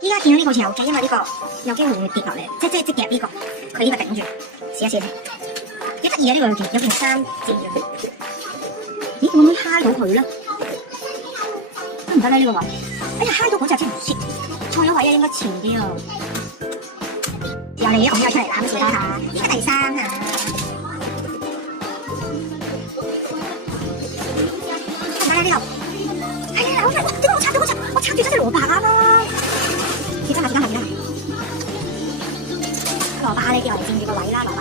依家見到呢個好似有機，因為呢個有機會會跌落嚟，即夾呢個，佢呢個頂住，試一試。幾得意啊！呢個有件衫墊住。咦？會唔會揩到佢咧？都唔得啦呢個位。哎呀，揩到嗰隻真唔識，錯咗位啊，應該前啲啊。又嚟我又出嚟啦，咁試啦嚇。呢個第三下。睇下呢度。係啊，好快！點解我插到嗰隻？我插住咗隻蘿蔔啊嘛！結真下，蘿蔔你叫我嚟佔住個位啦，蘿蔔。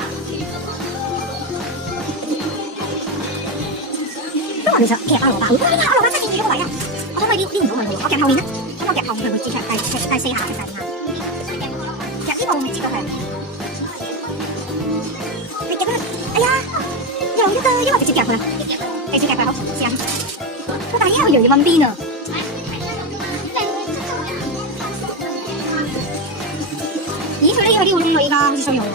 都話其實夾下蘿蔔，哇！蘿蔔真係佔住咗個位啊！我可唔可以撩唔到佢？我夾後面咧，咁我夾後面佢會接上第四下，第5下。夾呢個會唔會接到佢？你夾佢！哎呀，又得，因為直接夾佢啦，直接夾佢好，試下。哇！但係依家佢越嚟越揾邊啊！咦，佢呢個啲好中意㗎，好似需要喎。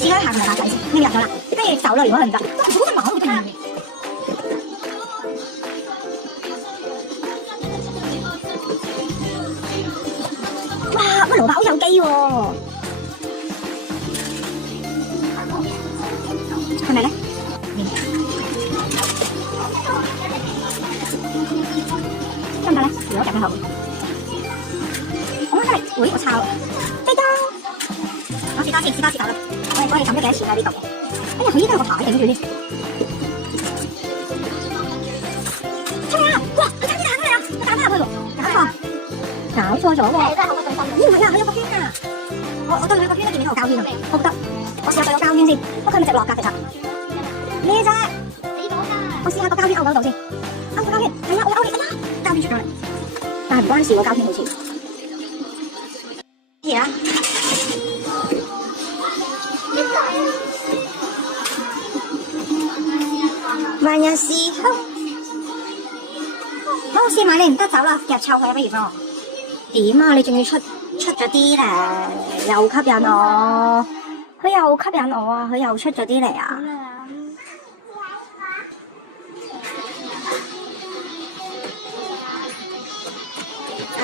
試下行埋把仔先，拎入咗啦，跟住走啦。如果佢唔得，其實嗰隻馬好得意嘅。哇！乜蘿蔔好有機喎，係咪咧？得唔得咧？如果夾喺後，我覺得你，喂，我抄，飛刀。我試多次啦。我哋撳咗幾多次啊？呢度，哎呀，佢依家有個牌頂住添。出嚟啦！哇，佢差啲彈出嚟啦！我打翻入去喎，搞錯咗喎。咦，唔係啊，佢有個圈啊！我對佢個圈都見到個膠圈啊，我覺得我試下對個膠圈先。不過佢咪直落㗎，其實咩啫？我試下個膠圈勾唔勾到先。勾個膠圈，係啊，我勾你，哎呀，膠圈出咗嚟，但係唔關事喎，膠圈好似乜嘢啊？萬人時空，好，試埋你唔得走啦，夾臭佢不如幫我。點啊？你仲要出咗啲咧，又吸引我，佢又吸引我啊！佢又出咗啲嚟啊！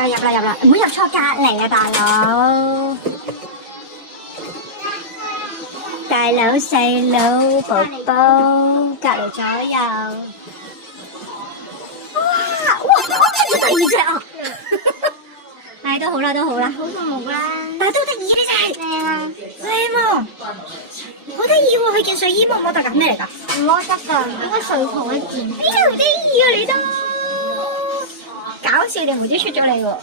入啦，唔好入錯隔離啊，大佬！大佬細佬寶寶，隔離左右。哇！我第二隻啊！唉，都好啦，好過冇啦。但係都得意呢隻。靚啊！靚喎，好得意喎！佢件睡衣摸唔摸得㗎？咩嚟㗎？唔摸得㗎，應該睡袍一件。哎呀，好得意啊！你都搞笑定唔知出咗嚟喎？